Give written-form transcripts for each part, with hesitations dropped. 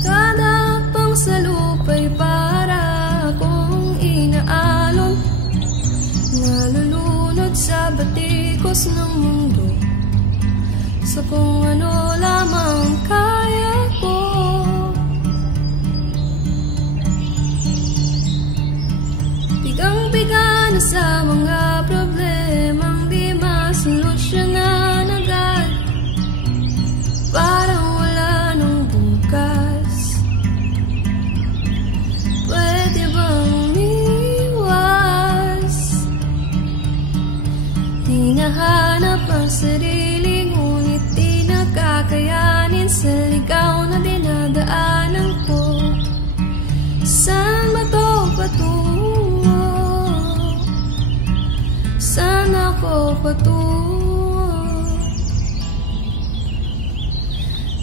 Kada pangsalupay para akong inaalon, nalulunod sa batikos ng mundo, sa kung ano lamang kaya ko. Bigang-biga na sa mga problemang di masolusyonan agad, parang wala nang bukas. Pwede bang iwas? Hinahanap ang sarili, ngunit di nakakayanin sa ligaw na dinadaanan ko. Saan ba to patungo? Saan ako patungo?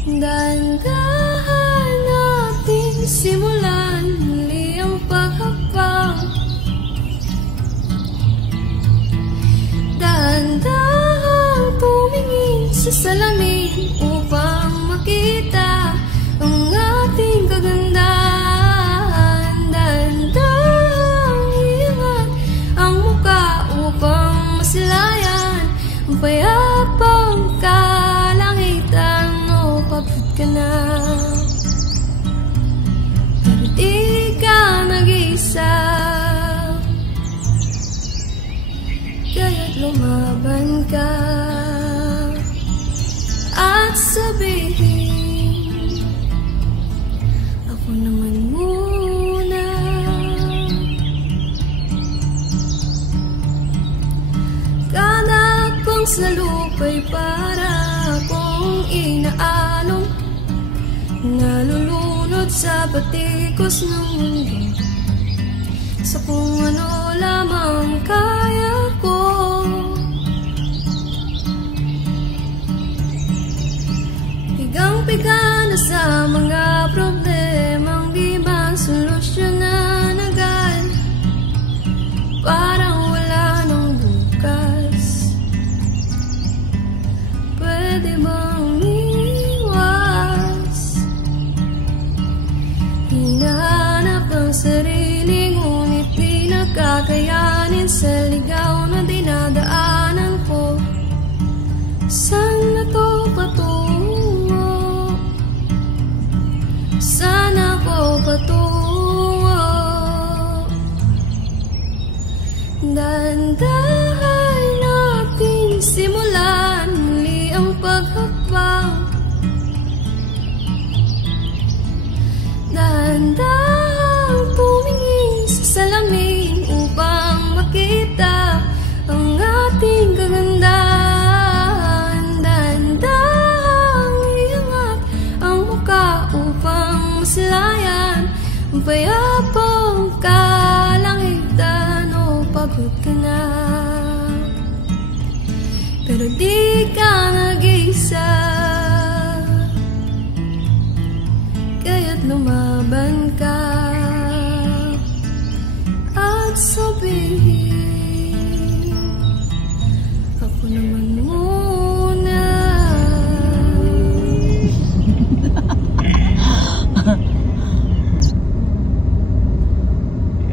Dahan-dahan natin simulan muli ang paghakbang. Dahan-dahan tumingin sa salamin upang makita ang ating kagandahan. Dahan-dahan iangat ang muka upang masilayan ang payapang kalangitan. Pagod ka na, pero di ka nag-iisa, kaya't lumaban ka at sabihin, ako naman muna. Kada pangsalupay para akong inaalon, nalulunod sa batikos ng mundo, sa kung ano lamang kaya ko. Bigang-biga na sa mga problemang di masolusyonan agad, parang wala nang bukas. Pwede bang iwas? Hinahanap ang sarili, ngunit di nakakayanin sa ligaw na dinadaanan ko. Saan na to patungo? Saan ako patungo? Dahan-dahan natin simulan muli ang paghakbang. Dahan-dahan tumingin sa salamin upang makita ang ating kagandahan. Dahan-dahan iangat ang muka upang masilayan ang payapang kalangitan. O pagod ka na, pero di ka nag-iisa, kaya't lumaban ka at sabihin, ako naman muna.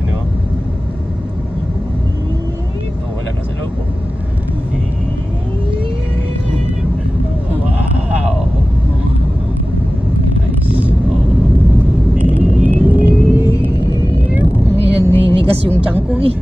Ano? Wala na sa loob. Wow! Ninigas yung tiyan ko eh.